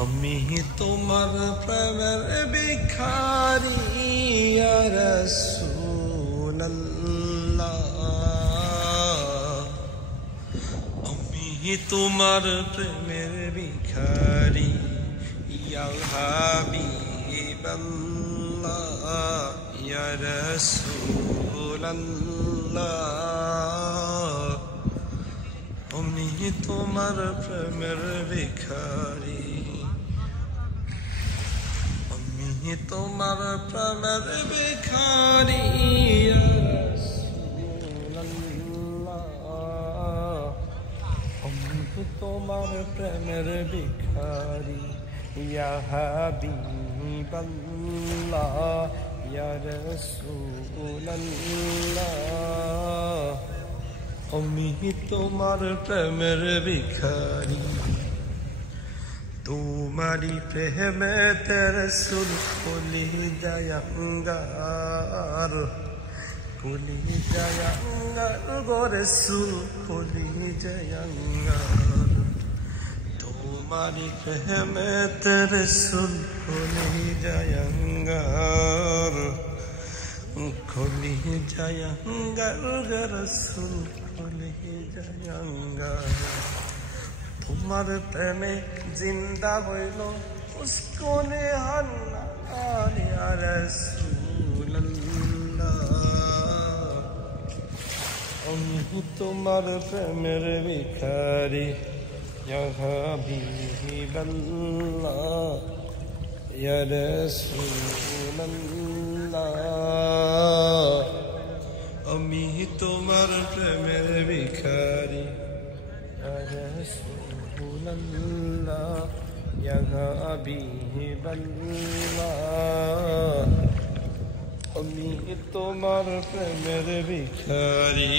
আমি তোমার প্রেমের ভিখারি ইয়া রাসূলুল্লাহ আমি তোমার প্রেমের ভিখারি ইয়া হাবিবাল্লাহ ইয়া রাসূলুল্লাহ আমি তোমার প্রেমের ভিখারি আমি তোমার প্রেমের ভিখারি ইয়া রাসূলুল্লাহ আমি তোমার প্রেমের ভিখারি ইয়া হাবিবাল্লাহ ইয়া রাসূলুল্লাহ আমি তোমার প্রেমের ভিখারি তোমারি প্রেমেতে রাসূল কলিজায় আঙ্গার গো রাসূল কলিজায় আঙ্গার তোমারি প্রেমেতে রাসূল কলিজায় আঙ্গার কলিজায় আঙ্গার গো রাসূল কলিজায় আঙ্গার তোমার প্রেমে জিন্দা হইল উসকনে হান্নান ইয়া রাসূলুল্লাহ আমি তোমার প্রেমের ভিখারি ইয়া হাবিবাল্লাহ ইয়া রাসূলুল্লাহ আমি তোমার প্রেমের ভিখারি রাসূলুল্লাহ ইয়া হাবিবাল্লাহ আমি তোমার প্রেমের ভিখারি।